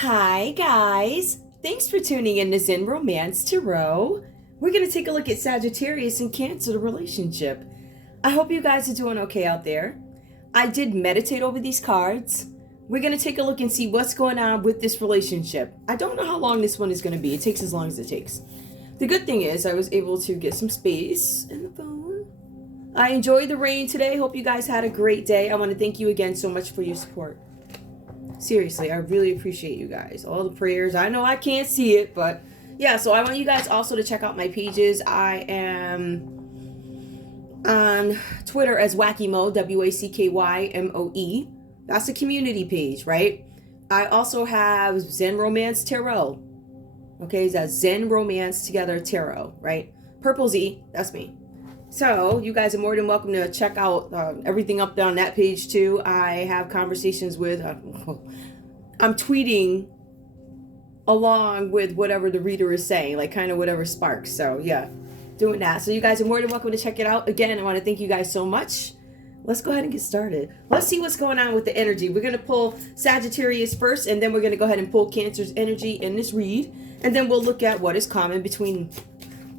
Hi, guys. Thanks for tuning in to Zen Romance Tarot. We're going to take a look at Sagittarius and Cancer, the relationship. I hope you guys are doing okay out there. I did meditate over these cards. We're going to take a look and see what's going on with this relationship. I don't know how long this one is going to be. It takes as long as it takes. The good thing is I was able to get some space in the phone. I enjoyed the rain today. Hope you guys had a great day. I want to thank you again so much for your support. Seriously, I really appreciate you guys. All the prayers. I know I can't see it, but yeah, so I want you guys also to check out my pages. I am on Twitter as Wackymo, WACKYMOE. That's a community page, right? I also have Zen Romance Tarot. Okay, that's Zen Romance Together Tarot, right? Purple Z, that's me. So you guys are more than welcome to check out everything up on that page too. I have conversations with, I'm tweeting along with whatever the reader is saying, like kind of whatever sparks. So yeah, doing that. So you guys are more than welcome to check it out. Again, I want to thank you guys so much. Let's go ahead and get started. Let's see what's going on with the energy. We're going to pull Sagittarius first, and then we're going to go ahead and pull Cancer's energy in this read. And then we'll look at what is common between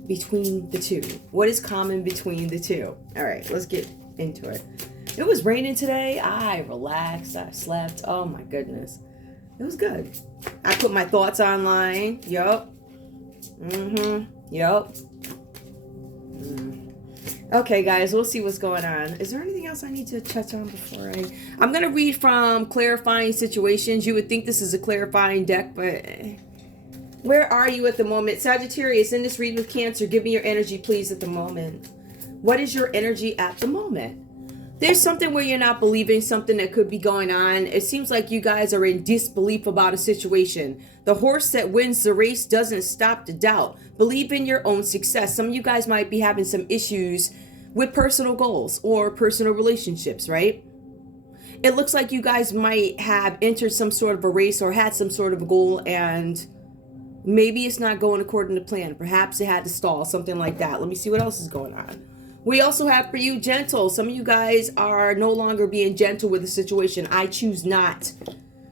the two. What is common between the two? All right, let's get into it. It was raining today. I relaxed. I slept. Oh my goodness. It was good. I put my thoughts online. Yup. Yup. Okay, guys, we'll see what's going on. Is there anything else I need to touch on before I'm going to read from Clarifying Situations. You would think this is a clarifying deck, but where are you at the moment? Sagittarius, in this read with Cancer, give me your energy, please, at the moment. What is your energy at the moment? There's something where you're not believing something that could be going on. It seems like you guys are in disbelief about a situation. The horse that wins the race doesn't stop to doubt. Believe in your own success. Some of you guys might be having some issues with personal goals or personal relationships, right? It looks like you guys might have entered some sort of a race or had some sort of a goal, and maybe it's not going according to plan. Perhaps it had to stall, something like that. Let me see what else is going on. We also have for you gentle. Some of you guys are no longer being gentle with the situation. I choose not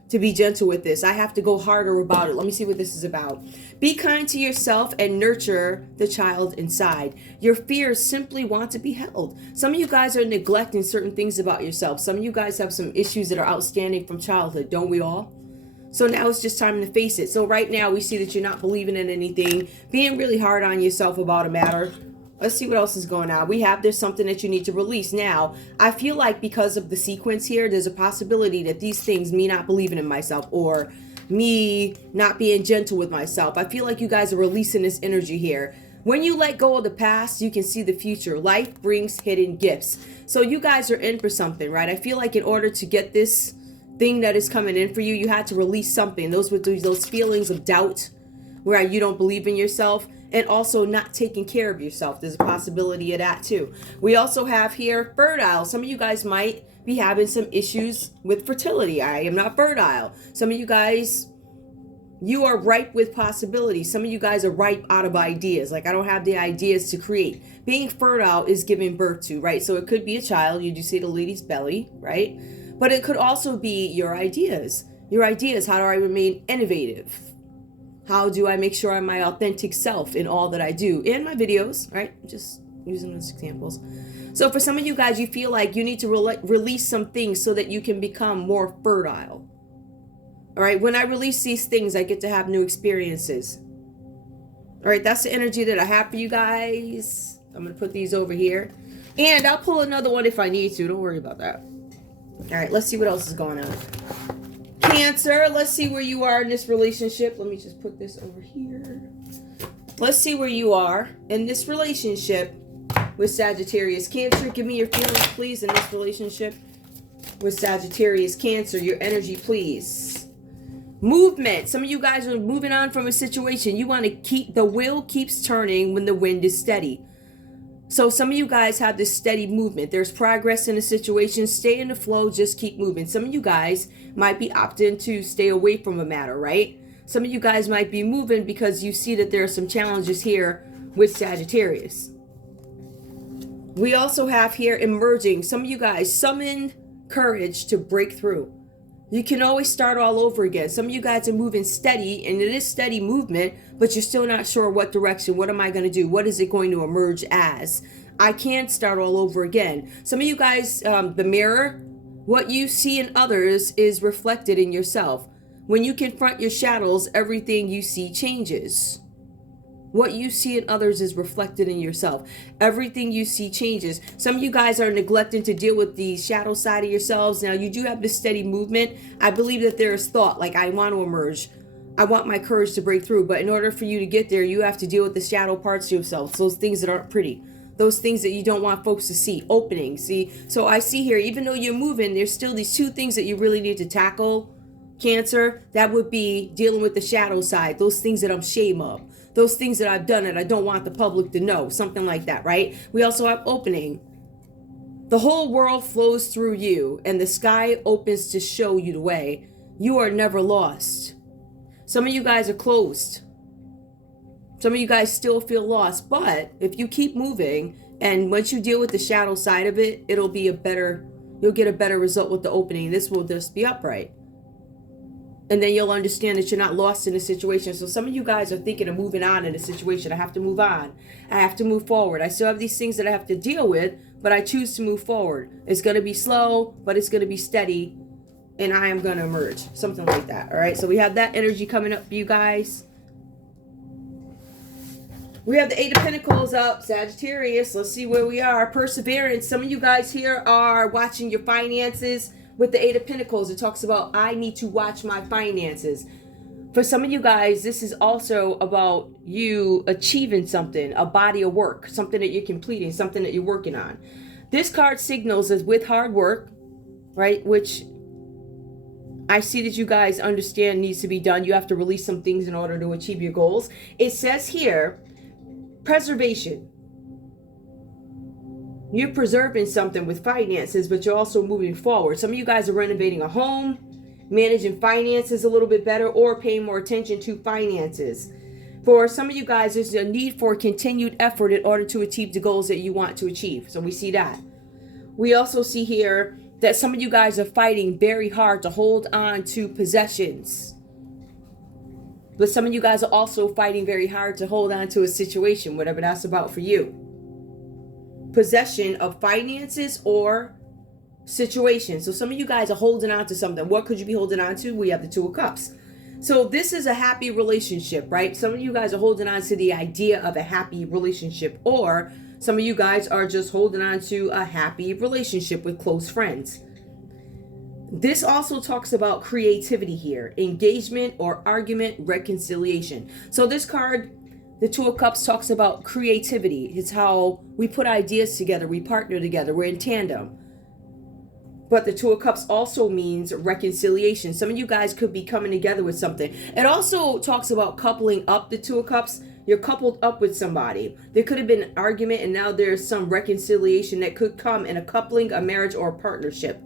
to be gentle with this. I have to go harder about it. Let me see what this is about. Be kind to yourself and nurture the child inside. Your fears simply want to be held. Some of you guys are neglecting certain things about yourself. Some of you guys have some issues that are outstanding from childhood. Don't we all? So now it's just time to face it. So right now we see that you're not believing in anything, being really hard on yourself about a matter. Let's see what else is going on. We have there's something that you need to release. Now, I feel like because of the sequence here, there's a possibility that these things, me not believing in myself or me not being gentle with myself, I feel like you guys are releasing this energy here. When you let go of the past, you can see the future. Life brings hidden gifts. So you guys are in for something, right? I feel like in order to get this thing that is coming in for you, you had to release something. Those were those feelings of doubt where you don't believe in yourself, and also not taking care of yourself. There's a possibility of that too. We also have here fertile. Some of you guys might be having some issues with fertility. I am not fertile. Some of you guys, you are ripe with possibilities. Some of you guys are ripe out of ideas. Like, I don't have the ideas to create. Being fertile is giving birth to, right? So it could be a child. You do see the lady's belly, right? But it could also be your ideas. Your ideas, how do I remain innovative? How do I make sure I'm my authentic self in all that I do? In my videos, right? Just using those examples. So for some of you guys, you feel like you need to release some things so that you can become more fertile. All right, when I release these things, I get to have new experiences. All right, that's the energy that I have for you guys. I'm going to put these over here. And I'll pull another one if I need to. Don't worry about that. All right, let's see what else is going on. Cancer, let's see where you are in this relationship. Let me just put this over here. Let's see where you are in this relationship with Sagittarius. Cancer, give me your feelings, please, in this relationship with Sagittarius. Cancer, your energy, please. Movement. Some of you guys are moving on from a situation. You want to keep, the wheel keeps turning when the wind is steady. So some of you guys have this steady movement. There's progress in a situation. Stay in the flow. Just keep moving. Some of you guys might be opting to stay away from a matter, right? Some of you guys might be moving because you see that there are some challenges here with Sagittarius. We also have here emerging. Some of you guys summon courage to break through. You can always start all over again. Some of you guys are moving steady, and it is steady movement, but you're still not sure what direction. What am I going to do? What is it going to emerge as? I can start all over again. Some of you guys, the mirror, what you see in others is reflected in yourself. When you confront your shadows, everything you see changes. What you see in others is reflected in yourself. Everything you see changes. Some of you guys are neglecting to deal with the shadow side of yourselves. Now, you do have this steady movement. I believe that there is thought, like, I want to emerge. I want my courage to break through. But in order for you to get there, you have to deal with the shadow parts of yourself. Those things that aren't pretty. Those things that you don't want folks to see. Opening, see? So I see here, even though you're moving, there's still these two things that you really need to tackle. Cancer, that would be dealing with the shadow side. Those things that I'm ashamed of. Those things that I've done that I don't want the public to know. Something like that, right? We also have opening. The whole world flows through you, and the sky opens to show you the way. You are never lost. Some of you guys are closed. Some of you guys still feel lost. But if you keep moving, and once you deal with the shadow side of it, you'll get a better result with the opening. This will just be upright. And then you'll understand that you're not lost in a situation. So some of you guys are thinking of moving on in a situation. I have to move on. I have to move forward. I still have these things that I have to deal with, but I choose to move forward. It's going to be slow, but it's going to be steady. And I am going to emerge. Something like that. All right. So we have that energy coming up for you guys. We have the Eight of Pentacles up. Sagittarius. Let's see where we are. Perseverance. Some of you guys here are watching your finances. With the Eight of Pentacles, it talks about, I need to watch my finances. For some of you guys, this is also about you achieving something, a body of work, something that you're completing, something that you're working on. This card signals as with hard work, right? Which I see that you guys understand needs to be done. You have to release some things in order to achieve your goals. It says here, preservation. You're preserving something with finances, but you're also moving forward. Some of you guys are renovating a home, managing finances a little bit better, or paying more attention to finances. For some of you guys, there's a need for continued effort in order to achieve the goals that you want to achieve. So we see that. We also see here that some of you guys are fighting very hard to hold on to possessions. But some of you guys are also fighting very hard to hold on to a situation, whatever that's about for you. Possession of finances or situation. So some of you guys are holding on to something. What could you be holding on to? We have the Two of Cups. So this is a happy relationship, right? Some of you guys are holding on to the idea of a happy relationship, or some of you guys are just holding on to a happy relationship with close friends. This also talks about creativity here, engagement or argument, reconciliation. So this card, the Two of Cups, talks about creativity. It's how we put ideas together, we partner together, we're in tandem. But the Two of Cups also means reconciliation. Some of you guys could be coming together with something. It also talks about coupling up. The Two of Cups, you're coupled up with somebody. There could have been an argument, and now there's some reconciliation that could come in a coupling, a marriage, or a partnership.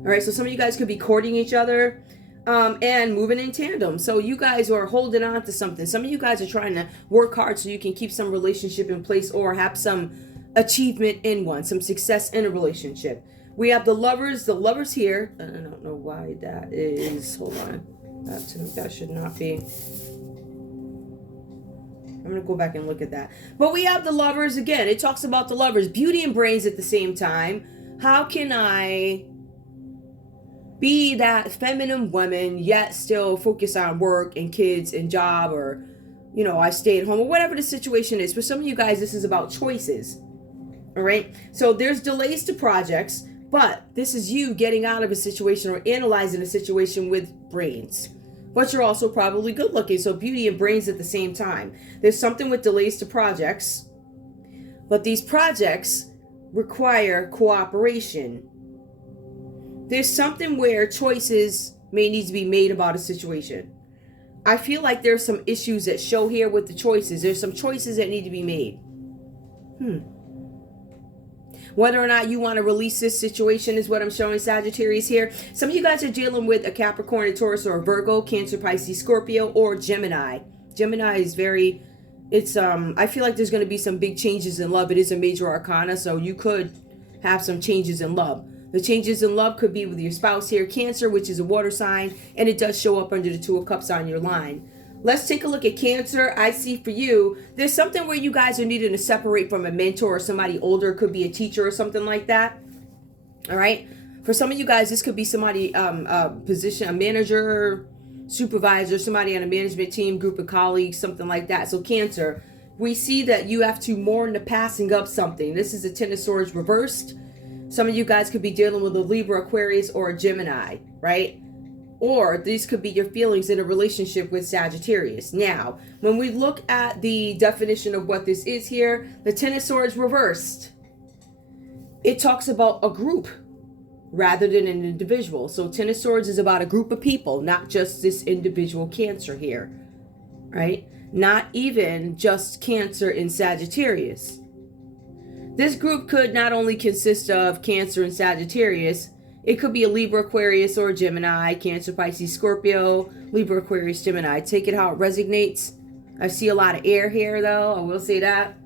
All right, so some of you guys could be courting each other and moving in tandem. So you guys are holding on to something. Some of you guys are trying to work hard so you can keep some relationship in place or have some achievement in one, some success in a relationship. We have the lovers here. I don't know why that is. Hold on. That should not be. I'm going to go back and look at that. But we have the lovers again. It talks about the lovers. Beauty and brains at the same time. How can I be that feminine woman yet still focus on work and kids and job, or, you know, I stay at home, or whatever the situation is. For some of you guys, this is about choices. All right. So there's delays to projects. But this is you getting out of a situation or analyzing a situation with brains. But you're also probably good looking. So beauty and brains at the same time. There's something with delays to projects. But these projects require cooperation. There's something where choices may need to be made about a situation. I feel like there's some issues that show here with the choices. There's some choices that need to be made. Whether or not you want to release this situation is what I'm showing, Sagittarius here. Some of you guys are dealing with a Capricorn, a Taurus, or a Virgo, Cancer, Pisces, Scorpio, or Gemini. Gemini is very, I feel like there's going to be some big changes in love. It is a major arcana, so you could have some changes in love. The changes in love could be with your spouse here, Cancer, which is a water sign, and it does show up under the Two of Cups on your line. Let's take a look at Cancer. I see for you, there's something where you guys are needing to separate from a mentor or somebody older. It could be a teacher or something like that. All right. For some of you guys, this could be somebody, position, a manager, supervisor, somebody on a management team, group of colleagues, something like that. So Cancer, we see that you have to mourn the passing of something. This is a Ten of Swords reversed. Some of you guys could be dealing with a Libra, Aquarius, or a Gemini, right? Or these could be your feelings in a relationship with Sagittarius. Now, when we look at the definition of what this is here, the Ten of Swords reversed, it talks about a group rather than an individual. So Ten of Swords is about a group of people, not just this individual Cancer here, right? Not even just Cancer in Sagittarius. This group could not only consist of Cancer and Sagittarius, it could be a Libra, Aquarius, or a Gemini, Cancer, Pisces, Scorpio, Libra, Aquarius, Gemini. Take it how it resonates. I see a lot of air here, though. I will say that.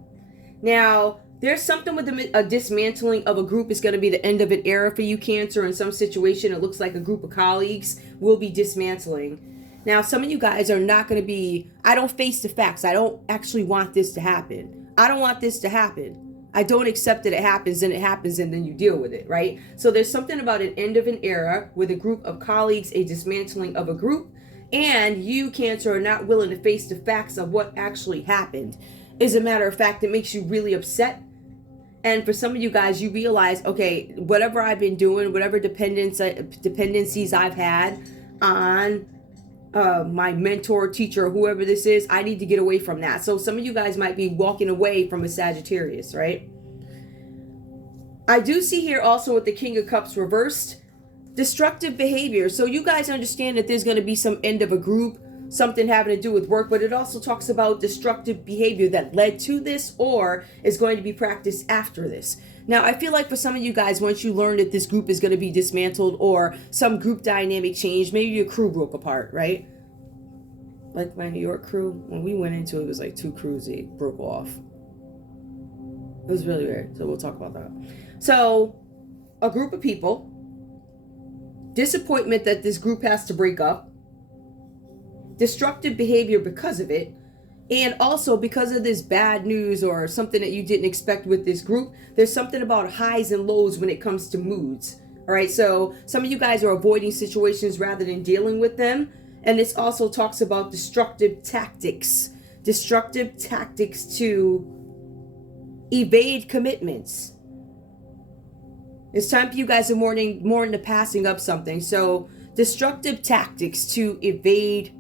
Now, there's something with a dismantling of a group is going to be the end of an era for you, Cancer. In some situation, it looks like a group of colleagues will be dismantling. Now, some of you guys are not going to be, I don't face the facts. I don't actually want this to happen. I don't want this to happen. I don't accept that it happens, and then you deal with it, right? So there's something about an end of an era with a group of colleagues, a dismantling of a group, and you, Cancer, are not willing to face the facts of what actually happened. As a matter of fact, it makes you really upset. And for some of you guys, you realize, okay, whatever I've been doing, whatever dependencies I've had on my mentor, teacher, whoever this is, I need to get away from that. So some of you guys might be walking away from a Sagittarius, right? I do see here also with the King of Cups reversed, destructive behavior. So you guys understand that there's going to be some end of a group, something having to do with work, but it also talks about destructive behavior that led to this or is going to be practiced after this. Now, I feel like for some of you guys, once you learn that this group is going to be dismantled or some group dynamic change, maybe your crew broke apart, right? Like my New York crew, when we went into it, was like 2 crews, they broke off. It was really weird, so we'll talk about that. So, a group of people, disappointment that this group has to break up, destructive behavior because of it, and also because of this bad news or something that you didn't expect with this group, there's something about highs and lows when it comes to moods. All right, so some of you guys are avoiding situations rather than dealing with them. And this also talks about destructive tactics to evade commitments. It's time for you guys to mourn the passing of something. So destructive tactics to evade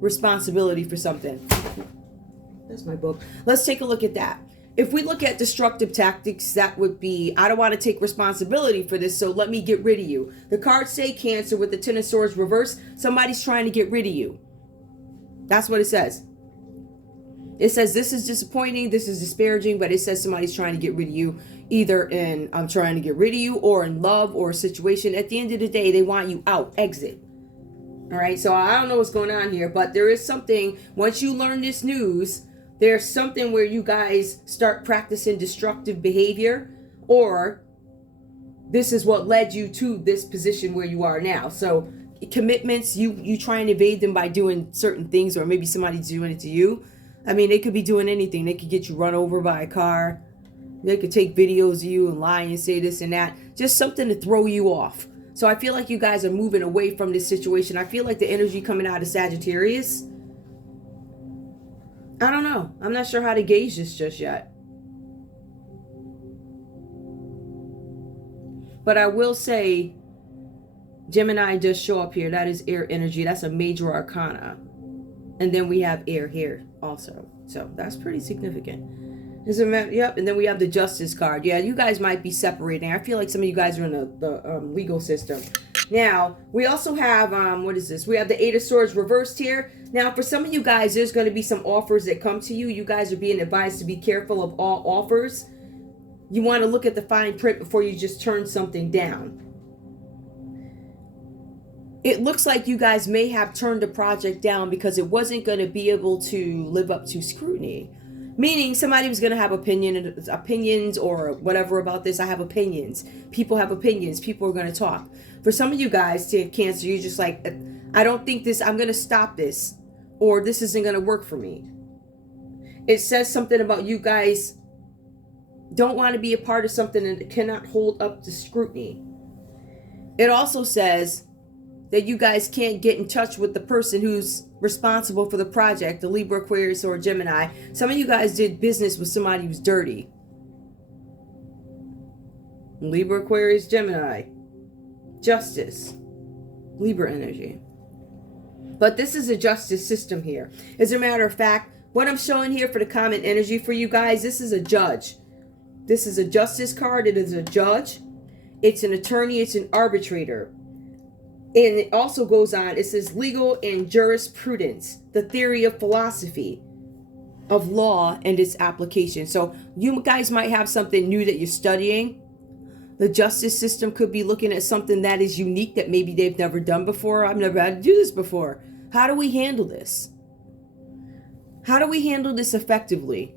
responsibility for something. That's my book. Let's take a look at that. If we look at destructive tactics, that would be, I don't want to take responsibility for this, so let me get rid of you. The cards say Cancer with the Ten of Swords reversed. Somebody's trying to get rid of you. That's what it says. It says this is disappointing, this is disparaging, but it says somebody's trying to get rid of you, either in I'm trying to get rid of you or in love or a situation. At the end of the day, they want you out, exit. All right, so I don't know what's going on here, but there is something, once you learn this news, there's something where you guys start practicing destructive behavior, or this is what led you to this position where you are now. So commitments, you try and evade them by doing certain things, or maybe somebody's doing it to you. I mean, they could be doing anything. They could get you run over by a car. They could take videos of you and lie and say this and that. Just something to throw you off. So I feel like you guys are moving away from this situation. I feel like the energy coming out of Sagittarius, I don't know. I'm not sure how to gauge this just yet. But I will say Gemini does show up here. That is air energy. That's a major arcana. And then we have air here also. So that's pretty significant. Yep, and then we have the Justice card. Yeah, you guys might be separating. I feel like some of you guys are in the legal system. Now, we also have, what is this? We have the Eight of Swords reversed here. Now, for some of you guys, there's going to be some offers that come to you. You guys are being advised to be careful of all offers. You want to look at the fine print before you just turn something down. It looks like you guys may have turned a project down because it wasn't going to be able to live up to scrutiny. Meaning somebody was going to have opinions or whatever about this. I have opinions. People have opinions. People are going to talk. For some of you guys, to Cancer, you're just like, I don't think this, I'm going to stop this, or this isn't going to work for me. It says something about you guys don't want to be a part of something that cannot hold up to scrutiny. It also says that you guys can't get in touch with the person who's responsible for the project, the Libra, Aquarius, or Gemini. Some of you guys did business with somebody who's dirty. Libra, Aquarius, Gemini. Justice. Libra energy. But this is a justice system here. As a matter of fact, what I'm showing here for the common energy for you guys, this is a judge. This is a justice card. It is a judge. It's an attorney. It's an arbitrator. And it also goes on, it says legal and jurisprudence, the theory of philosophy of law and its application. So you guys might have something new that you're studying. The justice system could be looking at something that is unique that maybe they've never done before. I've never had to do this before. How do we handle this? How do we handle this effectively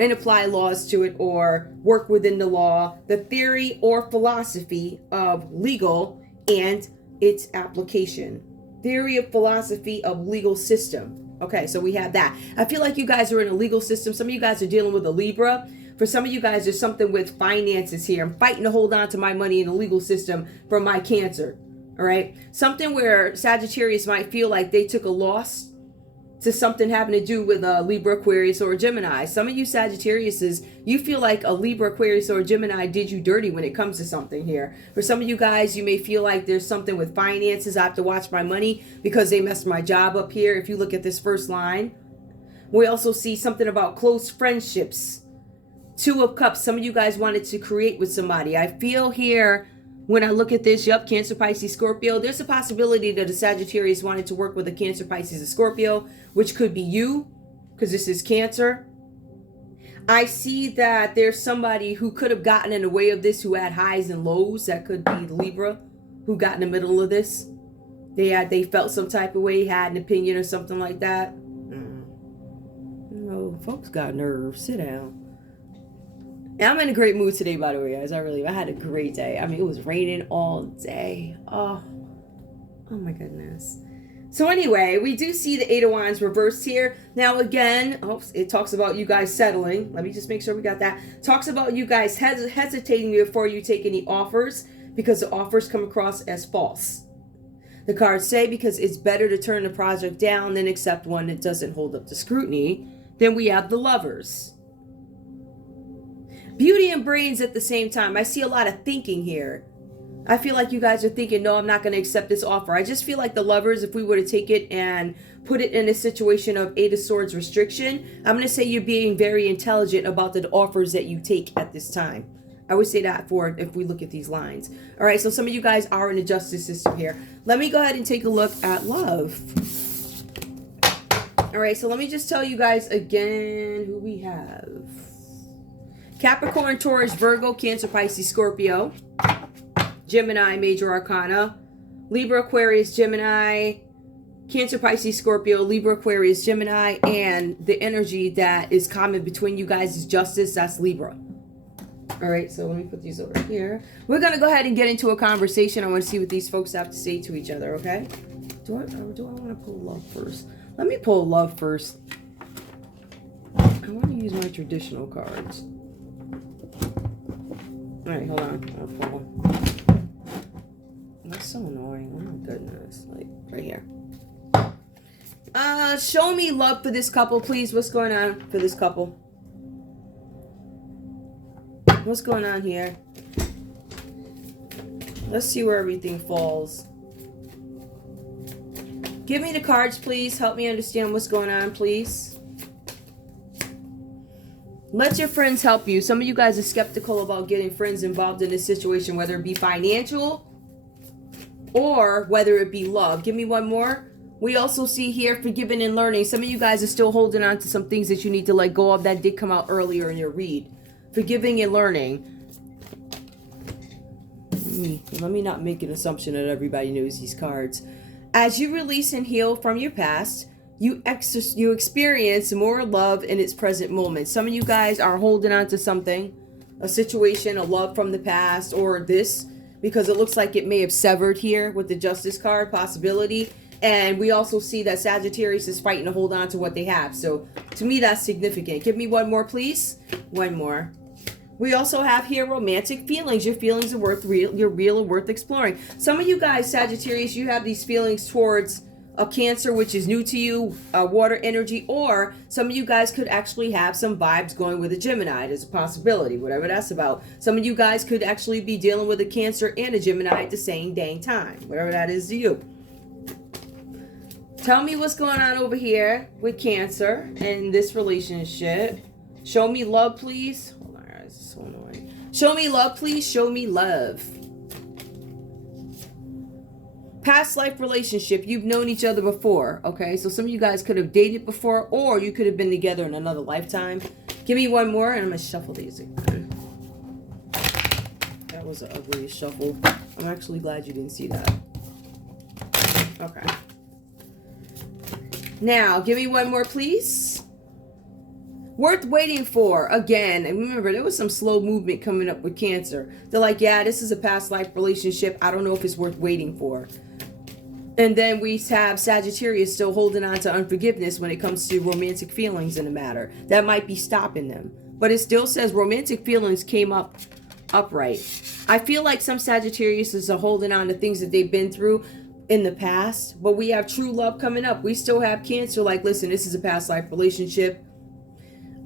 and apply laws to it or work within the law, the theory or philosophy of legal and its application? Theory of philosophy of legal system. Okay, so we have that. I feel like you guys are in a legal system. Some of you guys are dealing with a Libra. For some of you guys, there's something with finances here. I'm fighting to hold on to my money in the legal system from my Cancer. All right, something where Sagittarius might feel like they took a loss to something having to do with a Libra, Aquarius, or a Gemini. Some of you Sagittariuses, you feel like a Libra, Aquarius, or a Gemini did you dirty when it comes to something here. For some of you guys, you may feel like there's something with finances. I have to watch my money because they messed my job up here. If you look at this first line, we also see something about close friendships. Two of Cups. Some of you guys wanted to create with somebody. I feel here when I look at this, Cancer, Pisces, Scorpio, there's a possibility that a Sagittarius wanted to work with a Cancer, Pisces, or Scorpio, which could be you, because this is Cancer. I see that there's somebody who could have gotten in the way of this, who had highs and lows. That could be Libra, who got in the middle of this. They felt some type of way, had an opinion or something like that. Oh, folks got nerves. Sit down. And I'm in a great mood today, by the way, guys. I had a great day. I mean, it was raining all day. Oh my goodness. So anyway, we do see the Eight of Wands reversed here. Now again, it talks about you guys settling. Let me just make sure we got that. Talks about you guys hesitating before you take any offers, because the offers come across as false. The cards say because it's better to turn the project down than accept one that doesn't hold up to scrutiny. Then we have the Lovers. Beauty and brains at the same time. I see a lot of thinking here. I feel like you guys are thinking, no, I'm not going to accept this offer. I just feel like the Lovers, if we were to take it and put it in a situation of Eight of Swords restriction, I'm going to say you're being very intelligent about the offers that you take at this time. I would say that for if we look at these lines. All right, so some of you guys are in the justice system here. Let me go ahead and take a look at love. All right, so let me just tell you guys again who we have. Capricorn, Taurus, Virgo, Cancer, Pisces, Scorpio, Gemini, Major Arcana, Libra, Aquarius, Gemini, Cancer, Pisces, Scorpio, Libra, Aquarius, Gemini, and the energy that is common between you guys is justice. That's Libra. All right, so let me put these over here. We're going to go ahead and get into a conversation. I want to see what these folks have to say to each other, okay? Do I want to pull love first? Let me pull love first. I want to use my traditional cards. All right, hold on. I'll pull. That's so annoying. Oh my goodness. Like, right here. Show me love for this couple, please. What's going on for this couple? What's going on here? Let's see where everything falls. Give me the cards, please. Help me understand what's going on, please. Let your friends help you. Some of you guys are skeptical about getting friends involved in this situation, whether it be financial or whether it be love. Give me one more. We also see here forgiving and learning. Some of you guys are still holding on to some things that you need to let go of that did come out earlier in your read. Forgiving and learning. Let me not make an assumption that everybody knows these cards. As you release and heal from your past, you experience more love in its present moment. Some of you guys are holding on to something, a situation, a love from the past, or this, because it looks like it may have severed here with the Justice card, possibility. And we also see that Sagittarius is fighting to hold on to what they have. So to me, that's significant. Give me one more, please. One more. We also have here romantic feelings. Your feelings are you're real and worth exploring. Some of you guys, Sagittarius, you have these feelings towards a Cancer, which is new to you, water energy, or some of you guys could actually have some vibes going with a Gemini. There's a possibility, whatever that's about. Some of you guys could actually be dealing with a Cancer and a Gemini at the same dang time, whatever that is to you. Tell me what's going on over here with Cancer in this relationship. Show me love, please. Hold on, guys. This is so annoying. Show me love, please. Show me love. Past life relationship. You've known each other before. Okay, so some of you guys could have dated before, or you could have been together in another lifetime. Give me one more, and I'm going to shuffle these again. That was an ugly shuffle. I'm actually glad you didn't see that. Okay. Now, give me one more, please. Worth waiting for. Again, and remember, there was some slow movement coming up with Cancer. They're like, yeah, this is a past life relationship. I don't know if it's worth waiting for. And then we have Sagittarius still holding on to unforgiveness when it comes to romantic feelings in the matter. That might be stopping them. But it still says romantic feelings came up upright. I feel like some Sagittarius are holding on to things that they've been through in the past, but we have true love coming up. We still have Cancer like, listen, this is a past life relationship.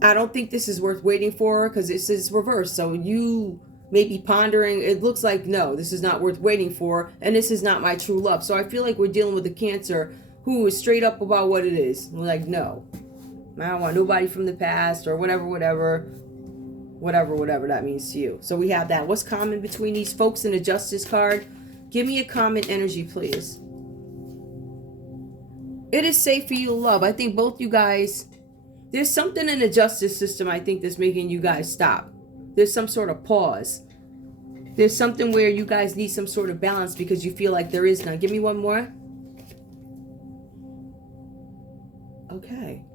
I don't think this is worth waiting for, because this is reversed. So you may be pondering, it looks like, no, this is not worth waiting for, and this is not my true love. So I feel like we're dealing with a Cancer who is straight up about what it is. We're like, no, I don't want nobody from the past, or whatever that means to you. So we have that. What's common between these folks in the Justice card? Give me a common energy, please. It is safe for you to love. I think both you guys, there's something in the justice system, I think, that's making you guys stop. There's some sort of pause. There's something where you guys need some sort of balance because you feel like there is none. Give me one more. Okay.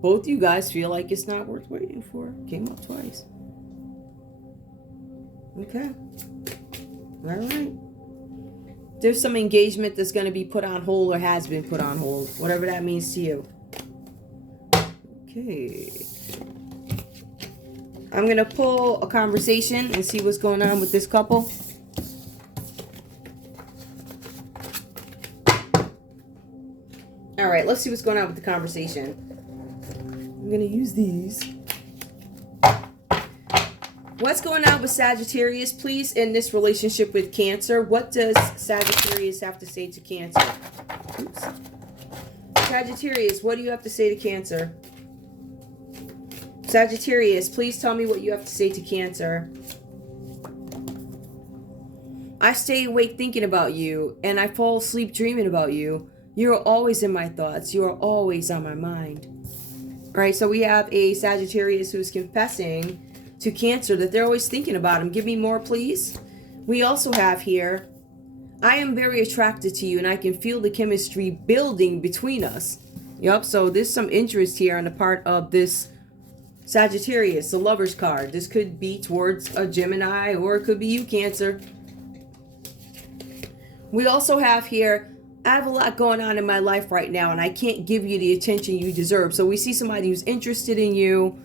Both you guys feel like it's not worth waiting for. Came up twice. Okay. All right. There's some engagement that's going to be put on hold or has been put on hold. Whatever that means to you. Okay. I'm going to pull a conversation and see what's going on with this couple. All right, let's see what's going on with the conversation. I'm going to use these. What's going on with Sagittarius, please, in this relationship with Cancer? What does Sagittarius have to say to Cancer? Oops. Sagittarius, what do you have to say to Cancer? Sagittarius, please tell me what you have to say to Cancer. I stay awake thinking about you, and I fall asleep dreaming about you. You are always in my thoughts. You are always on my mind. All right, so we have a Sagittarius who's confessing to Cancer that they're always thinking about him. Give me more, please. We also have here, I am very attracted to you and I can feel the chemistry building between us. Yep, so there's some interest here on the part of this Sagittarius, the Lover's card. This could be towards a Gemini, or it could be you, Cancer. We also have here, I have a lot going on in my life right now and I can't give you the attention you deserve. So we see somebody who's interested in you.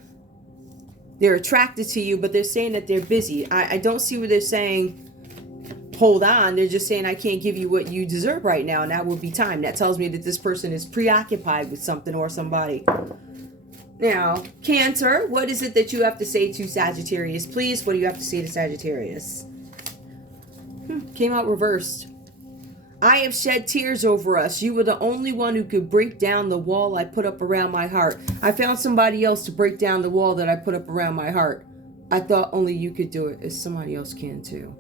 They're attracted to you, but they're saying that they're busy. I don't see where they're saying, hold on. They're just saying, I can't give you what you deserve right now, and that will be time. That tells me that this person is preoccupied with something or somebody. Now, Cancer, what is it that you have to say to Sagittarius? Please, what do you have to say to Sagittarius? Came out reversed. I have shed tears over us. You were the only one who could break down the wall I put up around my heart. I found somebody else to break down the wall that I put up around my heart. I thought only you could do it. As somebody else can too.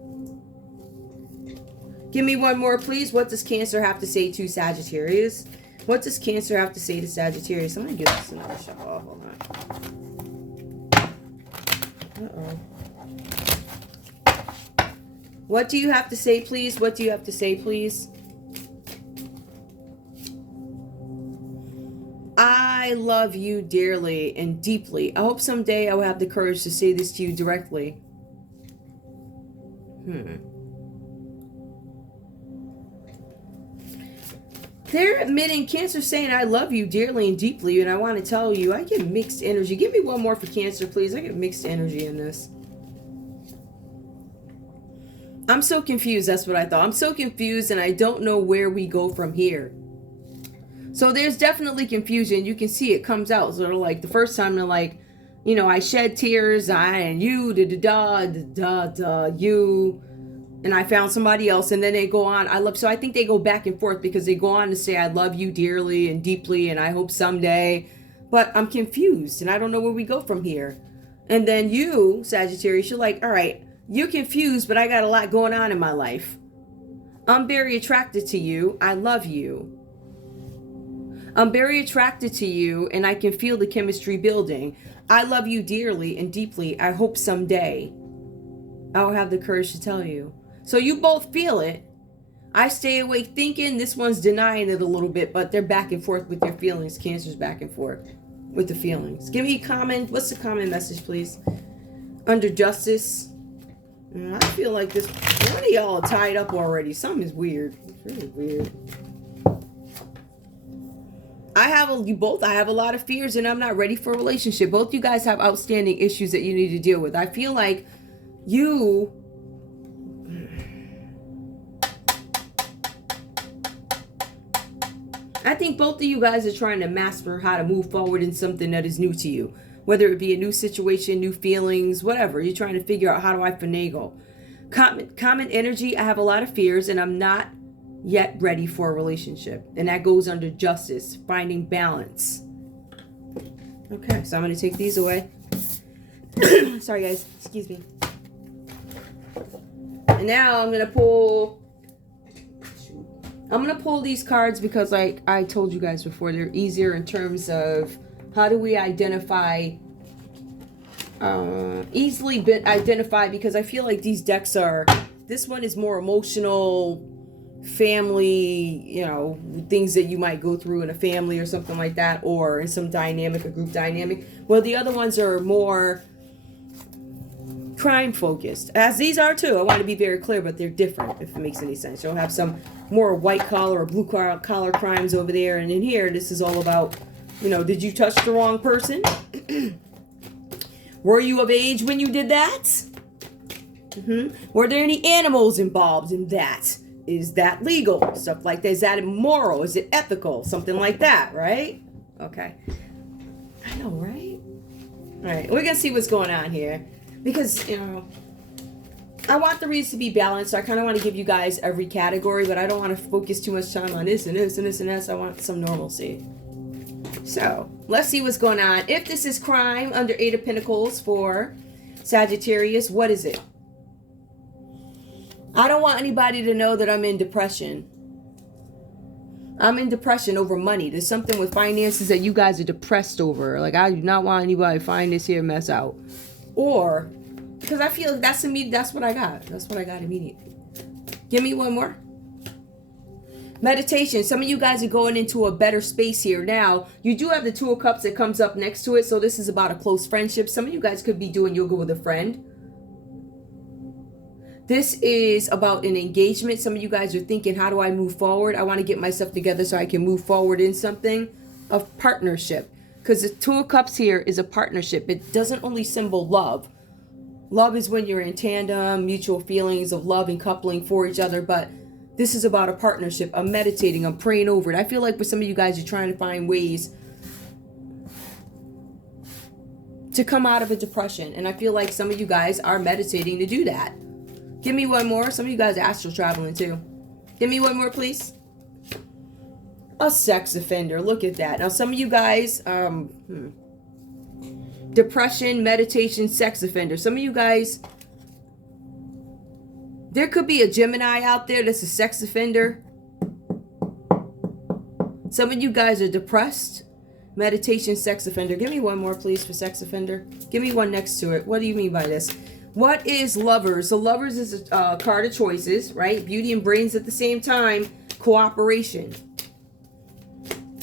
Give me one more, please. What does Cancer have to say to Sagittarius? What does Cancer have to say to Sagittarius? I'm going to give this another shot. Oh, hold on. Uh-oh. What do you have to say, please? What do you have to say, please? I love you dearly and deeply. I hope someday I will have the courage to say this to you directly. They're admitting, Cancer saying, I love you dearly and deeply, and I want to tell you, I get mixed energy. Give me one more for Cancer, please. I get mixed energy in this. I'm so confused. That's what I thought. I'm so confused, and I don't know where we go from here. So there's definitely confusion. You can see it comes out. So they're like, the first time they're like, you know, I shed tears, and you, you, and I found somebody else, and then they go on. So I think they go back and forth because they go on to say, I love you dearly and deeply, and I hope someday, but I'm confused, and I don't know where we go from here. And then you, Sagittarius, you're like, all right, you're confused, but I got a lot going on in my life. I'm very attracted to you. I love you. I'm very attracted to you, and I can feel the chemistry building. I love you dearly and deeply. I hope someday I'll have the courage to tell you. So you both feel it. I stay awake thinking, this one's denying it a little bit, but they're back and forth with their feelings. Cancer's back and forth with the feelings. Give me a comment. What's the comment message, please? Under justice. I feel like this, one of y'all are tied up already. Something is weird. It's really weird. I have a lot of fears, and I'm not ready for a relationship. Both you guys have outstanding issues that you need to deal with. I feel like you, I think both of you guys are trying to master how to move forward in something that is new to you. Whether it be a new situation, new feelings, whatever. You're trying to figure out, how do I finagle? Common energy, I have a lot of fears, and I'm not yet ready for a relationship. And that goes under justice, finding balance. Okay, so I'm going to take these away. Sorry, guys. Excuse me. And now I'm going to pull... I'm going to pull these cards because, like I told you guys before, they're easier in terms of how do we identify, easily identify, because I feel like these decks are, this one is more emotional, family, you know, things that you might go through in a family or something like that, or in some dynamic, a group dynamic. Well, the other ones are more crime focused, as these are too. I want to be very clear, but they're different, if it makes any sense. You'll have some more white collar or blue collar crimes over there, and in here this is all about, you know, did you touch the wrong person? Were you of age when you did that? Were there any animals involved in that? Is that legal? Stuff like that. Is that immoral? Is it ethical? Something like that, right? Okay. I know, right? All right, we're gonna see what's going on here. Because, you know, I want the reads to be balanced. So I kind of want to give you guys every category, but I don't want to focus too much time on this and this and this and this. I want some normalcy. So, let's see what's going on. If this is crime under 8 of Pentacles for Sagittarius, what is it? I don't want anybody to know that I'm in depression. I'm in depression over money. There's something with finances that you guys are depressed over. Like, I do not want anybody to find this here mess out. Or, because I feel that's what I got. That's what I got immediately. Give me one more. Meditation. Some of you guys are going into a better space here. Now, you do have the 2 of Cups that comes up next to it. So this is about a close friendship. Some of you guys could be doing yoga with a friend. This is about an engagement. Some of you guys are thinking, how do I move forward? I want to get myself together so I can move forward in something of partnership. Because the 2 of Cups here is a partnership. It doesn't only symbol love. Love is when you're in tandem, mutual feelings of love and coupling for each other. But this is about a partnership. I'm meditating. I'm praying over it. I feel like with some of you guys, you're trying to find ways to come out of a depression. And I feel like some of you guys are meditating to do that. Give me one more. Some of you guys are astral traveling too. Give me one more, please. A sex offender. Look at that. Now, some of you guys, depression, meditation, sex offender. Some of you guys, there could be a Gemini out there that's a sex offender. Some of you guys are depressed, meditation, sex offender. Give me one more, please, for sex offender. Give me one next to it. What do you mean by this? What is Lovers? So Lovers is a card of choices, right? Beauty and brains at the same time. Cooperation.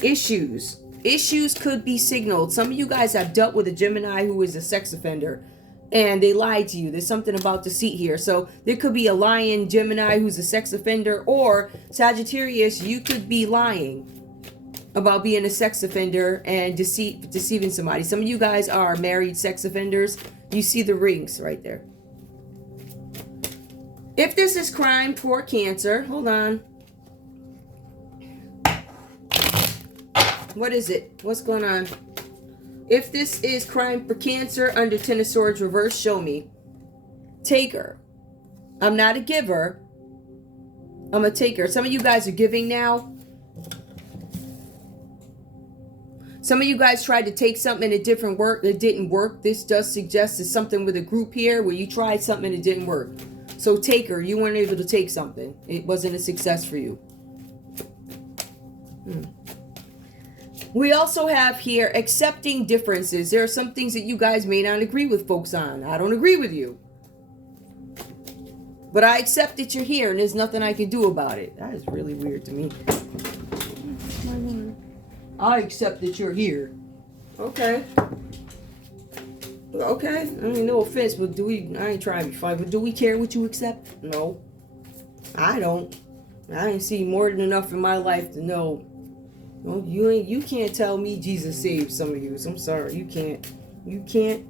Issues. Issues could be signaled. Some of you guys have dealt with a Gemini who is a sex offender, and they lied to you. There's something about deceit here. So there could be a lying Gemini who's a sex offender, or Sagittarius, you could be lying about being a sex offender and deceiving somebody. Some of you guys are married sex offenders. You see the rings right there. If this is crime for Cancer, hold on. What is it? What's going on? If this is crime for Cancer under Ten of Swords reverse, show me. Taker. I'm not a giver. I'm a taker. Some of you guys are giving now. Some of you guys tried to take something and it didn't work. This does suggest it's something with a group here where you tried something and it didn't work. So taker, you weren't able to take something. It wasn't a success for you. We also have here accepting differences. There are some things that you guys may not agree with folks on. I don't agree with you. But I accept that you're here and there's nothing I can do about it. That is really weird to me. I accept that you're here. Okay. Okay. I mean, no offense, but I ain't trying to be funny, but do we care what you accept? No. I don't. I ain't seen more than enough in my life to know. No, you can't tell me Jesus saved some of you. I'm sorry. You can't.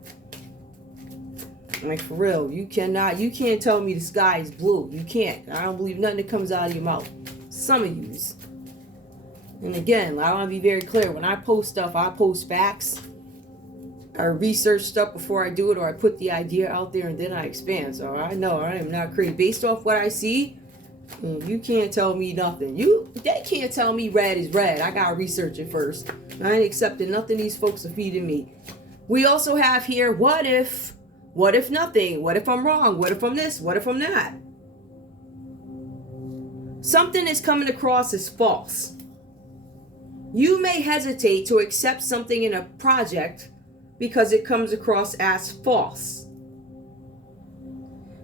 Like, for real. You can't tell me the sky is blue. You can't. I don't believe nothing that comes out of your mouth. Some of yous. And again, I want to be very clear. When I post stuff, I post facts. I research stuff before I do it, or I put the idea out there and then I expand. So I know I am not crazy. Based off what I see, you can't tell me nothing. They can't tell me red is red. I gotta research it first. I ain't accepting nothing these folks are feeding me. We also have here, what if nothing? What if I'm wrong? What if I'm this? What if I'm that? Something is coming across as false. You may hesitate to accept something in a project because it comes across as false.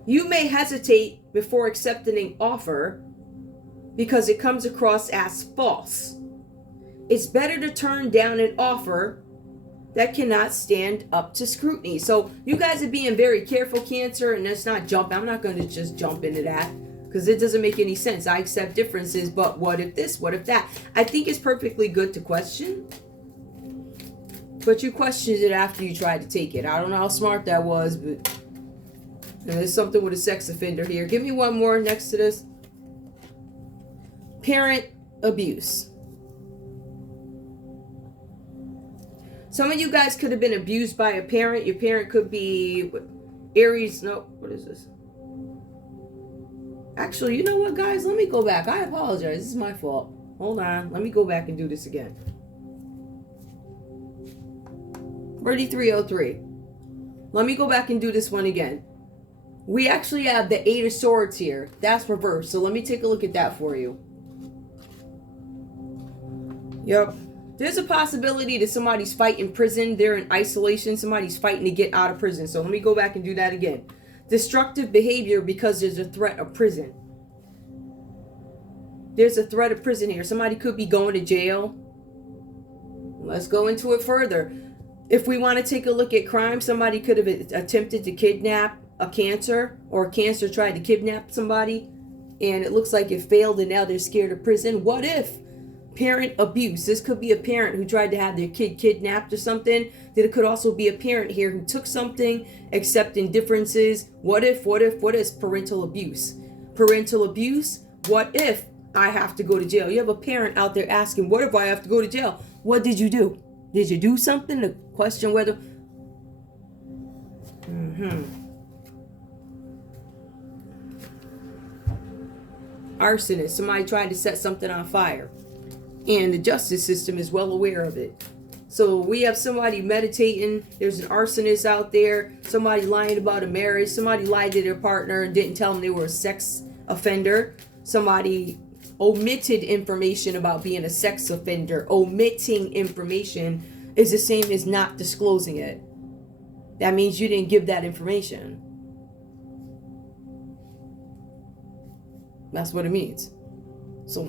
You may hesitate before accepting an offer because it comes across as false. It's better to turn down an offer that cannot stand up to scrutiny. So you guys are being very careful, Cancer, and let's not jump. I'm not going to just jump into that because it doesn't make any sense. I accept differences, but what if this? What if that? I think it's perfectly good to question, but you questioned it after you tried to take it. I don't know how smart that was, but there's something with a sex offender here. Give me one more next to this. Parent abuse. Some of you guys could have been abused by a parent. Your parent could be Aries. No, what is this? Actually, you know what, guys? Let me go back. I apologize. This is my fault. Hold on. Let me go back and do this again. 3303. Let me go back and do this one again. We actually have the 8 of Swords here. That's reversed. So let me take a look at that for you. Yep. There's a possibility that somebody's fighting prison. They're in isolation. Somebody's fighting to get out of prison. So let me go back and do that again. Destructive behavior because there's a threat of prison. There's a threat of prison here. Somebody could be going to jail. Let's go into it further. If we want to take a look at crime, somebody could have attempted to kidnap a Cancer, or a Cancer tried to kidnap somebody, and it looks like it failed, and now they're scared of prison. What if parent abuse? This could be a parent who tried to have their kid kidnapped or something. Then it could also be a parent here who took something, accepting differences. What if parental abuse? Parental abuse, what if I have to go to jail? You have a parent out there asking, what if I have to go to jail? What did you do? Did you do something to question whether... Arsonist. Somebody tried to set something on fire. And the justice system is well aware of it. So we have somebody meditating. There's an arsonist out there. Somebody lying about a marriage. Somebody lied to their partner and didn't tell them they were a sex offender. Somebody omitted information about being a sex offender. Omitting information is the same as not disclosing it. That means you didn't give that information. That's what it means. So,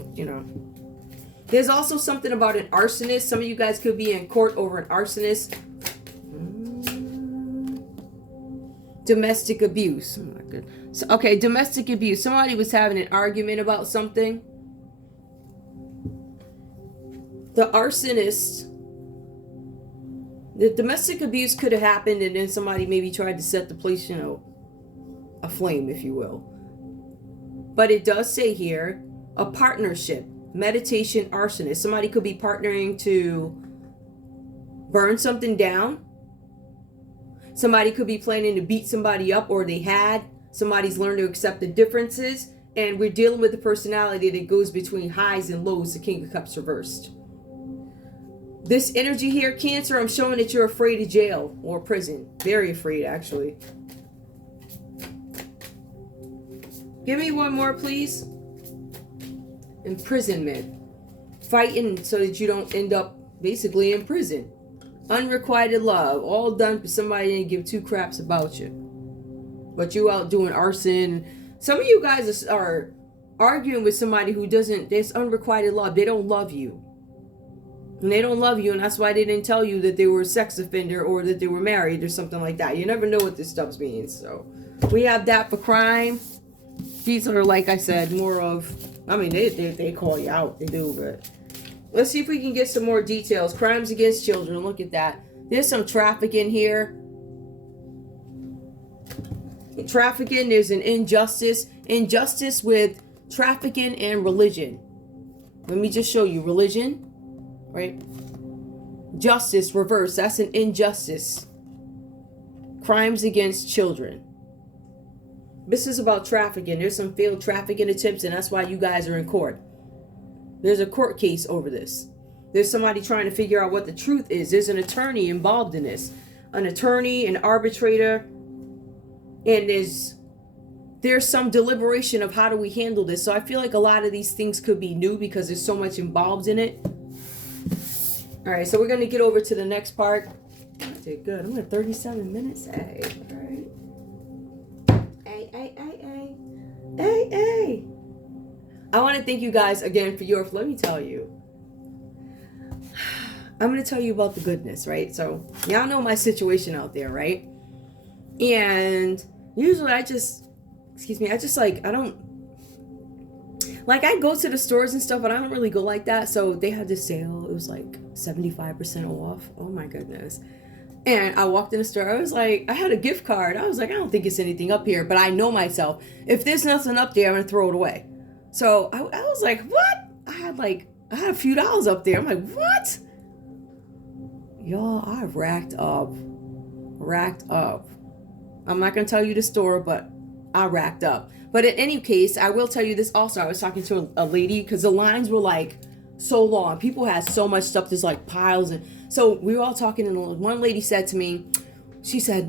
There's also something about an arsonist. Some of you guys could be in court over an arsonist. Domestic abuse. Oh my goodness. So, okay, domestic abuse. Somebody was having an argument about something. The arsonist, the domestic abuse could have happened, and then somebody maybe tried to set the place, you know, aflame, if you will. But it does say here, a partnership, meditation, arsonist. Somebody could be partnering to burn something down. Somebody could be planning to beat somebody up, or they had. Somebody's learned to accept the differences. And we're dealing with the personality that goes between highs and lows, the King of Cups reversed. This energy here, Cancer, I'm showing that you're afraid of jail or prison. Very afraid, actually. Give me one more, please. Imprisonment. Fighting so that you don't end up basically in prison. Unrequited love. All done for somebody that didn't give two craps about you. But you out doing arson. Some of you guys are arguing with somebody who doesn't, there's unrequited love. They don't love you. And they don't love you, and that's why they didn't tell you that they were a sex offender or that they were married or something like that. You never know what this stuff means. So we have that for crime. These are, like I said, more of, I mean, they call you out. They do, but let's see if we can get some more details. Crimes against children. Look at that. There's some trafficking here. Trafficking, there's an injustice. Injustice with trafficking and religion. Let me just show you. Religion. Right? Justice, reverse. That's an injustice. Crimes against children. This is about trafficking. There's some failed trafficking attempts, and that's why you guys are in court. There's a court case over this. There's somebody trying to figure out what the truth is. There's an attorney involved in this. An attorney, an arbitrator, and there's some deliberation of how do we handle this. So I feel like a lot of these things could be new because there's so much involved in it. All right, so we're going to get over to the next part. I did good. I'm at 37 minutes. Hey, all right. Hey. I want to thank you guys again for let me tell you. I'm going to tell you about the goodness, right? So y'all know my situation out there, right? And usually I go to the stores and stuff, but I don't really go like that. So they had this sale. It was like 75% off. Oh my goodness. And I walked in the store. I was like, I had a gift card. I was like, I don't think it's anything up here, but I know myself. If there's nothing up there, I'm going to throw it away. So I was like, what? I had a few dollars up there. I'm like, what? Y'all, I racked up. I'm not going to tell you the store, but I racked up. But in any case, I will tell you this also. I was talking to a lady because the lines were like so long. People had so much stuff. There's like piles. And so we were all talking, and one lady said to me, she says,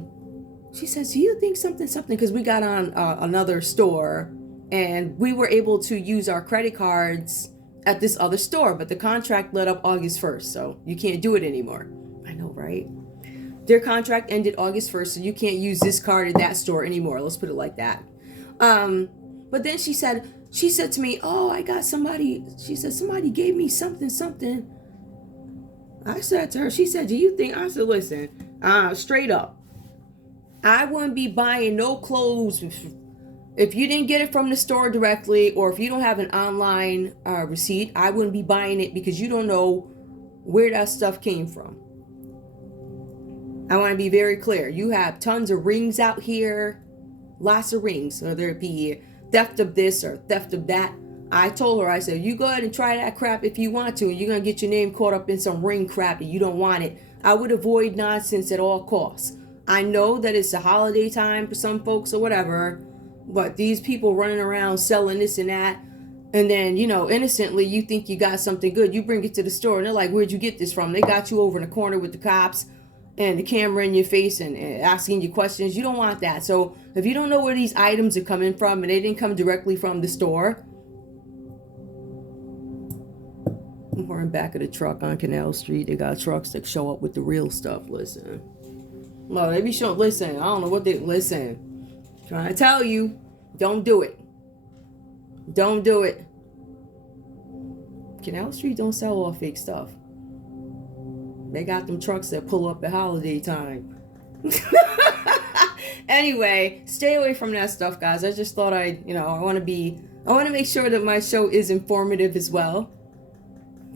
do you think something, because we got on another store and we were able to use our credit cards at this other store, but the contract let up August 1st. So you can't do it anymore. I know, right? Their contract ended August 1st, so you can't use this card at that store anymore. Let's put it like that. But then she said to me, oh, I got somebody, she said, somebody gave me something. I said to her, she said, do you think, I said, listen, straight up, I wouldn't be buying no clothes if you didn't get it from the store directly, or if you don't have an online receipt. I wouldn't be buying it because you don't know where that stuff came from. I want to be very clear. You have tons of rings out here, lots of rings, whether it be theft of this or theft of that. I told her, I said, you go ahead and try that crap if you want to, and you're going to get your name caught up in some ring crap and you don't want it. I would avoid nonsense at all costs. I know that it's a holiday time for some folks or whatever, but these people running around selling this and that, and then, innocently you think you got something good. You bring it to the store and they're like, where'd you get this from? They got you over in the corner with the cops and the camera in your face and asking you questions. You don't want that. So if you don't know where these items are coming from and they didn't come directly from the store, we're in back of the truck on Canal Street. They got trucks that show up with the real stuff. Listen. Well, they be showing, listen, I don't know what they, listen. Trying to tell you, don't do it. Don't do it. Canal Street don't sell all fake stuff. They got them trucks that pull up at holiday time. Anyway, stay away from that stuff, guys. I just thought I want to make sure that my show is informative as well.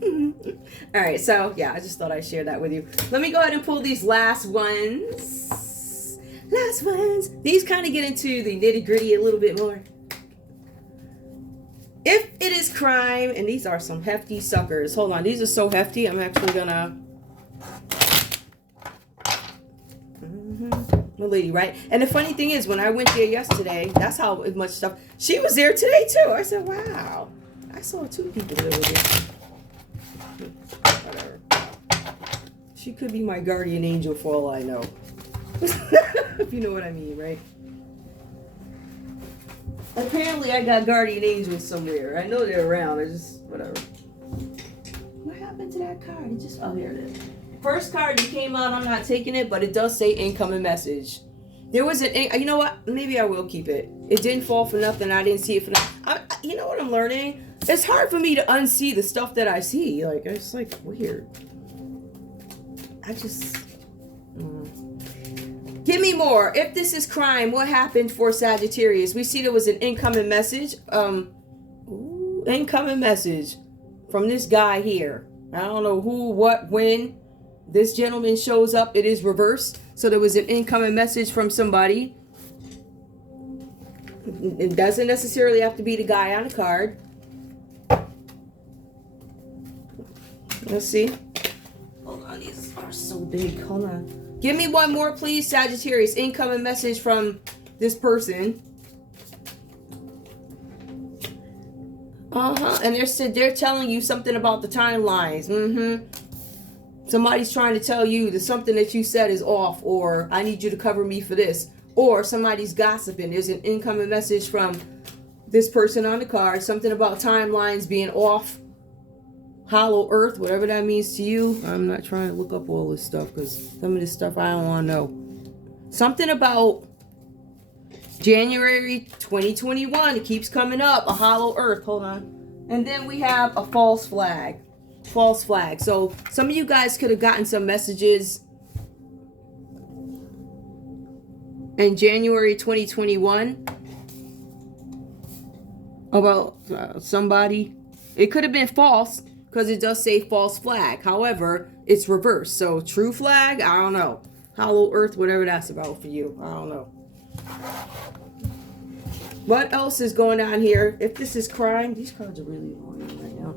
All right, so yeah, I just thought I'd share that with you. Let me go ahead and pull these last ones. These kind of get into the nitty-gritty a little bit more. If it is crime, and these are some hefty suckers. Hold on, these are so hefty, I'm actually gonna... My lady, right? And the funny thing is, when I went there yesterday, that's how much stuff... She was there today, too. I said, wow. I saw 2 people there with it. Whatever. She could be my guardian angel for all I know. If you know what I mean, right? Apparently, I got guardian angels somewhere. I know they're around. I just... whatever. What happened to that card? It just... oh, here it is. First card that came out, I'm not taking it, but it does say incoming message. There was an... you know what? Maybe I will keep it. It didn't fall for nothing. I didn't see it for nothing. You know what I'm learning? It's hard for me to unsee the stuff that I see. Like, it's like weird. I just... Give me more. If this is crime, what happened for Sagittarius? We see there was an incoming message. Incoming message from this guy here. I don't know who, what, when. This gentleman shows up. It is reversed. So there was an incoming message from somebody. It doesn't necessarily have to be the guy on the card. Let's see. Hold on, these are so big. Hold on. Give me one more, please, Sagittarius. Incoming message from this person. And they're telling you something about the timelines. Somebody's trying to tell you that something that you said is off, or I need you to cover me for this, or somebody's gossiping. There's an incoming message from this person on the card. Something about timelines being off. Hollow Earth, whatever that means to you. I'm not trying to look up all this stuff because some of this stuff I don't want to know. Something about January 2021. It keeps coming up. A hollow Earth. Hold on. And then we have a false flag. False flag. So some of you guys could have gotten some messages in January 2021 about somebody. It could have been false, because it does say false flag. However, it's reversed. So true flag, I don't know. Hollow Earth, whatever that's about for you. I don't know. What else is going on here? If this is crime, these cards are really annoying right now.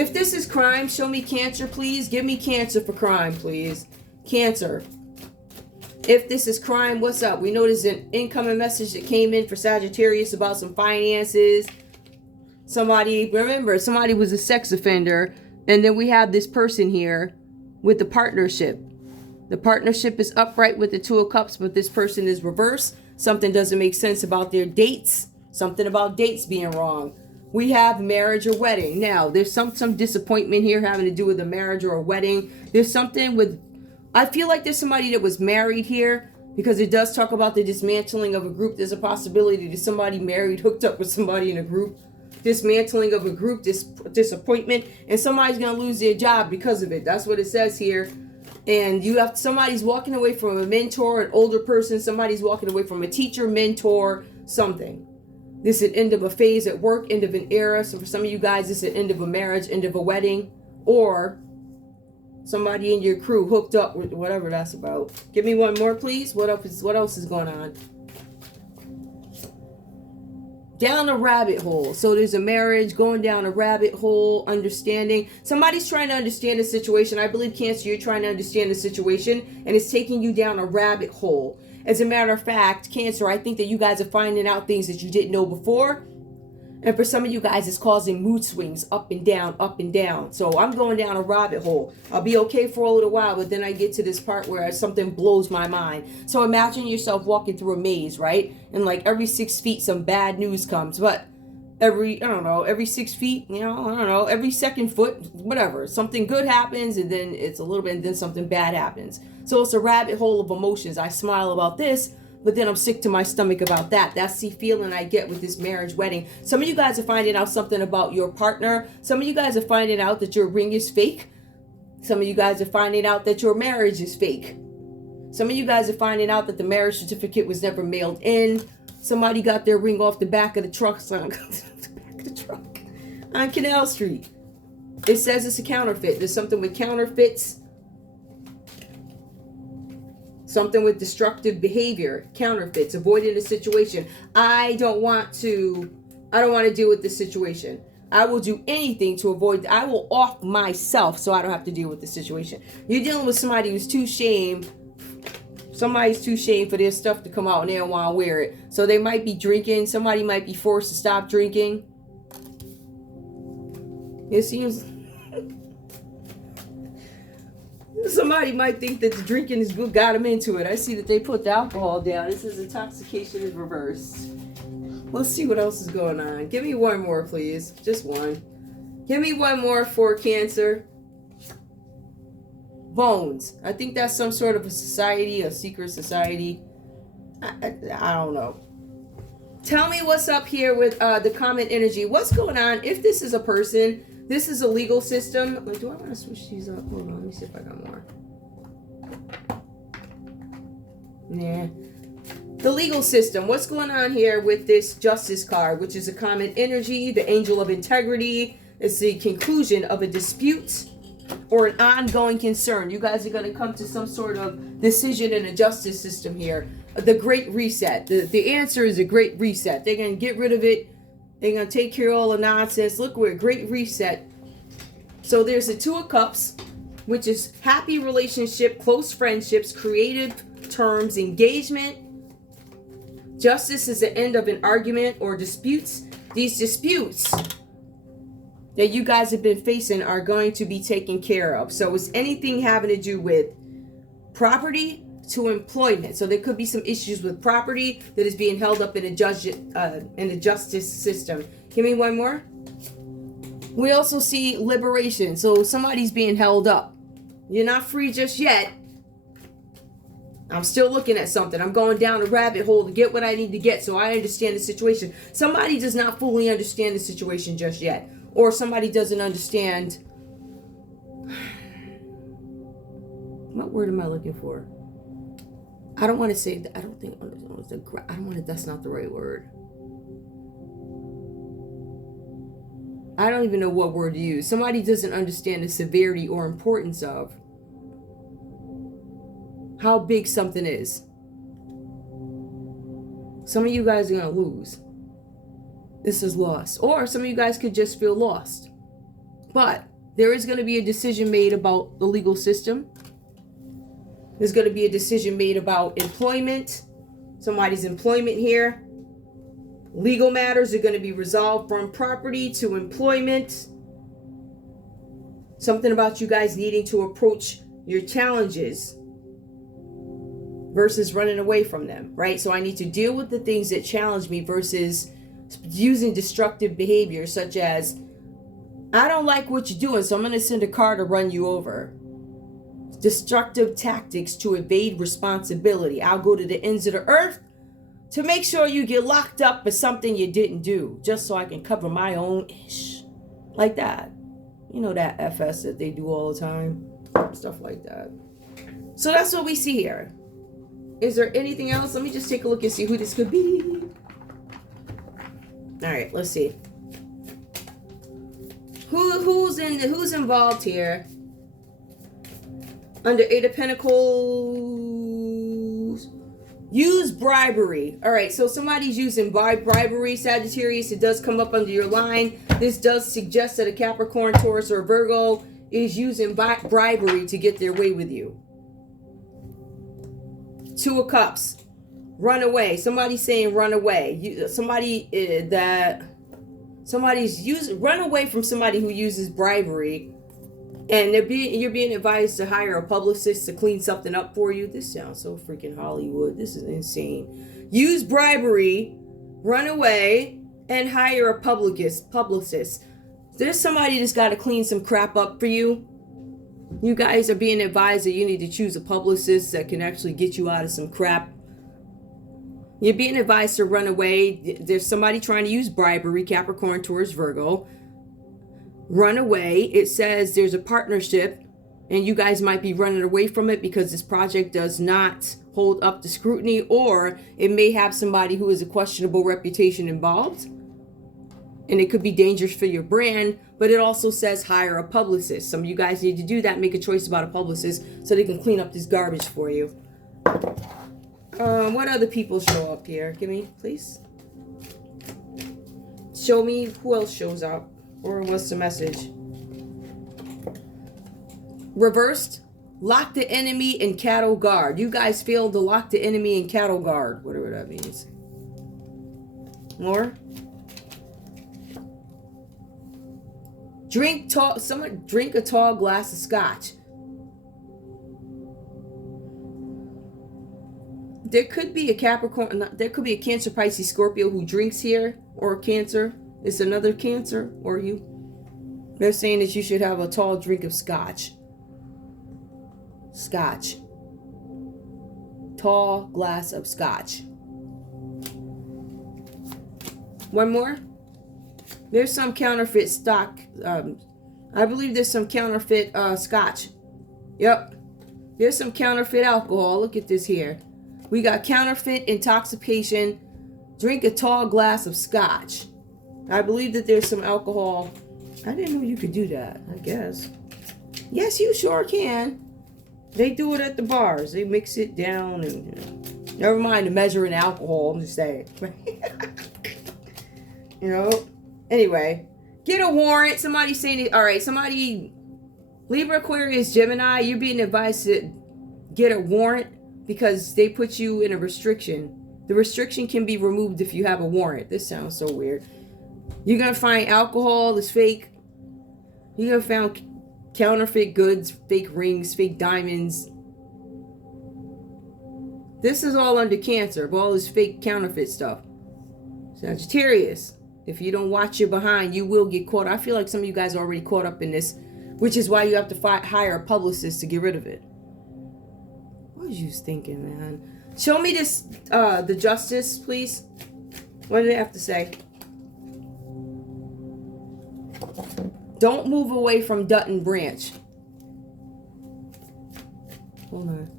If this is crime, show me Cancer, please. Give me Cancer for crime, please. Cancer. If this is crime, what's up? We know there's an incoming message that came in for Sagittarius about some finances. Somebody was a sex offender. And then we have this person here with the partnership. The partnership is upright with the 2 of Cups, but this person is reversed. Something doesn't make sense about their dates. Something about dates being wrong. We have marriage or wedding. Now, there's some disappointment here having to do with a marriage or a wedding. There's something with... I feel like there's somebody that was married here, because it does talk about the dismantling of a group. There's a possibility that somebody married hooked up with somebody in a group. Dismantling of a group, disappointment, and somebody's gonna lose their job because of it. That's what it says here. And you have somebody's walking away from a mentor, an older person. Somebody's walking away from a teacher, mentor, something. This is an end of a phase at work, end of an era. So for some of you guys, this is an end of a marriage, end of a wedding, or somebody in your crew hooked up with whatever that's about. Give me one more, please. What else is going on? Down a rabbit hole. So there's a marriage going down a rabbit hole, understanding. Somebody's trying to understand the situation. I believe, Cancer, you're trying to understand the situation, and it's taking you down a rabbit hole. As a matter of fact, Cancer, I think that you guys are finding out things that you didn't know before. And for some of you guys, it's causing mood swings up and down, up and down. So I'm going down a rabbit hole. I'll be okay for a little while, but then I get to this part where something blows my mind. So imagine yourself walking through a maze, right? And like every 6 feet, some bad news comes. But every 6 feet, every second foot, whatever. Something good happens, and then it's a little bit, and then something bad happens. So it's a rabbit hole of emotions. I smile about this, but then I'm sick to my stomach about that. That's the feeling I get with this marriage wedding. Some of you guys are finding out something about your partner. Some of you guys are finding out that your ring is fake. Some of you guys are finding out that your marriage is fake. Some of you guys are finding out that the marriage certificate was never mailed in. Somebody got their ring off the back of the truck. On Canal Street. It says it's a counterfeit. There's something with counterfeits. Something with destructive behavior. Counterfeits. Avoiding a situation. I don't want to deal with this situation. I will do anything to avoid. I will off myself so I don't have to deal with the situation. You're dealing with somebody who's too ashamed. Somebody's too ashamed for their stuff to come out and they don't want to wear it. So they might be drinking. Somebody might be forced to stop drinking. It seems somebody might think that the drinking is good, got them into it. I see that they put the alcohol down. It says intoxication is reversed. Let's see what else is going on. Give me one more, please. Just one. Give me one more for Cancer. Bones. I think that's some sort of a society, a secret society. I don't know. Tell me what's up here with the common energy. What's going on? If this is a person, this is a legal system. Like, do I want to switch these up? Hold on, let me see if I got more. Nah. The legal system. What's going on here with this justice card, which is a common energy, the angel of integrity. It's the conclusion of a dispute or an ongoing concern. You guys are going to come to some sort of decision in a justice system here. The great reset. The answer is a great reset. They're going to get rid of it. They're going to take care of all the nonsense. Look, we're a great reset. So there's the Two of Cups, which is happy relationship, close friendships, creative terms, engagement. Justice is the end of an argument or disputes. These disputes that you guys have been facing are going to be taken care of. So it's anything having to do with property to employment. So there could be some issues with property that is being held up in a justice system. Give me one more. We also see liberation. So somebody's being held up. You're not free just yet. I'm still looking at something. I'm going down a rabbit hole to get what I need to get so I understand the situation. Somebody does not fully understand the situation just yet. Or somebody doesn't understand. What word am I looking for? I don't want to say that. I don't want to, that's not the right word. I don't even know what word to use. Somebody doesn't understand the severity or importance of how big something is. Some of you guys are going to lose. This is lost. Or some of you guys could just feel lost. But there is going to be a decision made about the legal system. There's going to be a decision made about employment. Somebody's employment here. Legal matters are going to be resolved from property to employment. Something about you guys needing to approach your challenges versus running away from them, right? So I need to deal with the things that challenge me versus using destructive behavior, such as, I don't like what you're doing, so I'm going to send a car to run you over. Destructive tactics to evade responsibility. I'll go to the ends of the earth to make sure you get locked up for something you didn't do, just so I can cover my own ish. Like that. You know that FS that they do all the time? Stuff like that. So that's what we see here. Is there anything else? Let me just take a look and see who this could be. All right, let's see. Who's involved here? Under Eight of Pentacles, use bribery. All right, so somebody's using bribery, Sagittarius. It does come up under your line. This does suggest that a Capricorn, Taurus, or Virgo is using bribery to get their way with you. Two of Cups, run away. Somebody's saying run away. Run away from somebody who uses bribery. And you're being advised to hire a publicist to clean something up for you. This sounds so freaking Hollywood. This is insane. Use bribery, run away, and hire a publicist. There's somebody that's got to clean some crap up for you. You guys are being advised that you need to choose a publicist that can actually get you out of some crap. You're being advised to run away. There's somebody trying to use bribery, Capricorn, Taurus, Virgo. Run away. It says there's a partnership and you guys might be running away from it because this project does not hold up to scrutiny, or it may have somebody who has a questionable reputation involved. And it could be dangerous for your brand, but it also says hire a publicist. Some of you guys need to do that, make a choice about a publicist so they can clean up this garbage for you. What other people show up here? Give me, please. Show me who else shows up, or what's the message? Reversed, lock the enemy in cattle guard. You guys failed to lock the enemy in cattle guard, whatever that means. More. Someone drink a tall glass of scotch. There could be a Capricorn, there could be a Cancer, Pisces, Scorpio who drinks here, or Cancer. It's another Cancer, or you. They're saying that you should have a tall drink of scotch. Scotch. Tall glass of scotch. One more. There's some counterfeit stock. I believe there's some counterfeit scotch. Yep. There's some counterfeit alcohol. Look at this here. We got counterfeit intoxication. Drink a tall glass of scotch. I believe that there's some alcohol. I didn't know you could do that, I guess. Yes, you sure can. They do it at the bars. They mix it down and, never mind the measuring alcohol. I'm just saying. You know? Anyway, get a warrant. Somebody's saying it. All right, somebody, Libra, Aquarius, Gemini, you're being advised to get a warrant because they put you in a restriction. The restriction can be removed if you have a warrant. This sounds so weird. You're going to find alcohol that's fake. You're going to find counterfeit goods, fake rings, fake diamonds. This is all under Cancer, but all this fake counterfeit stuff. Sagittarius, if you don't watch your behind, you will get caught. I feel like some of you guys are already caught up in this, which is why you have to hire a publicist to get rid of it. What was you thinking, man? Show me this, the Justice, please. What do they have to say? Don't move away from Dutton Branch. Hold on.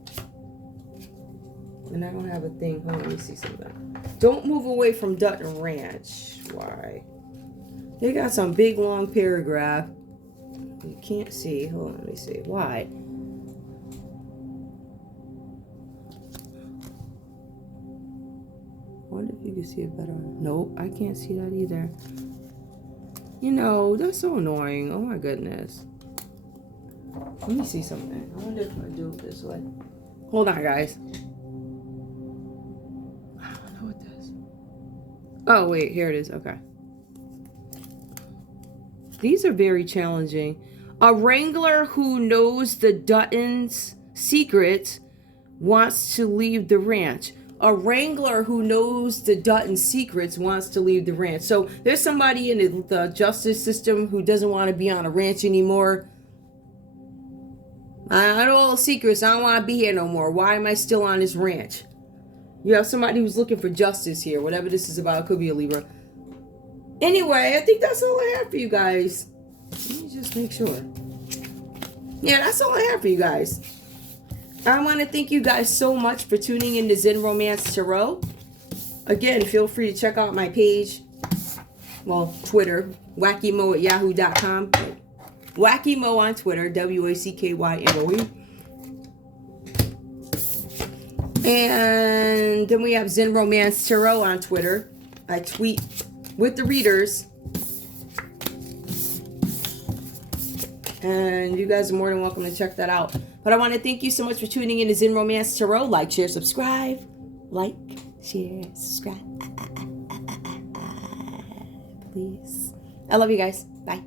And I don't have a thing. Hold on, let me see something. Don't move away from Dutton Ranch. Why? They got some big long paragraph. You can't see. Hold on, let me see. Why? I wonder if you can see it better. Nope, I can't see that either. You know, that's so annoying. Oh my goodness. Let me see something. I wonder if I do it this way. Hold on, guys. I don't know what this. Oh, wait. Here it is. Okay. These are very challenging. A wrangler who knows the Dutton's secret wants to leave the ranch. A wrangler who knows the Dutton secrets wants to leave the ranch. So there's somebody in the justice system who doesn't want to be on a ranch anymore. I know all the secrets. I don't want to be here no more. Why am I still on this ranch? You have somebody who's looking for justice here. Whatever this is about. It could be a Libra. Anyway, I think that's all I have for you guys. Let me just make sure. Yeah, that's all I have for you guys. I want to thank you guys so much for tuning in to Zen Romance Tarot. Again, feel free to check out my page. Well, Twitter. wackymo@yahoo.com. Wackymo on Twitter. WACKYMOE. And then we have Zen Romance Tarot on Twitter. I tweet with the readers. And you guys are more than welcome to check that out. But I want to thank you so much for tuning in to Zen Romance Tarot. Like, share, subscribe. Like, share, subscribe. Please. I love you guys. Bye.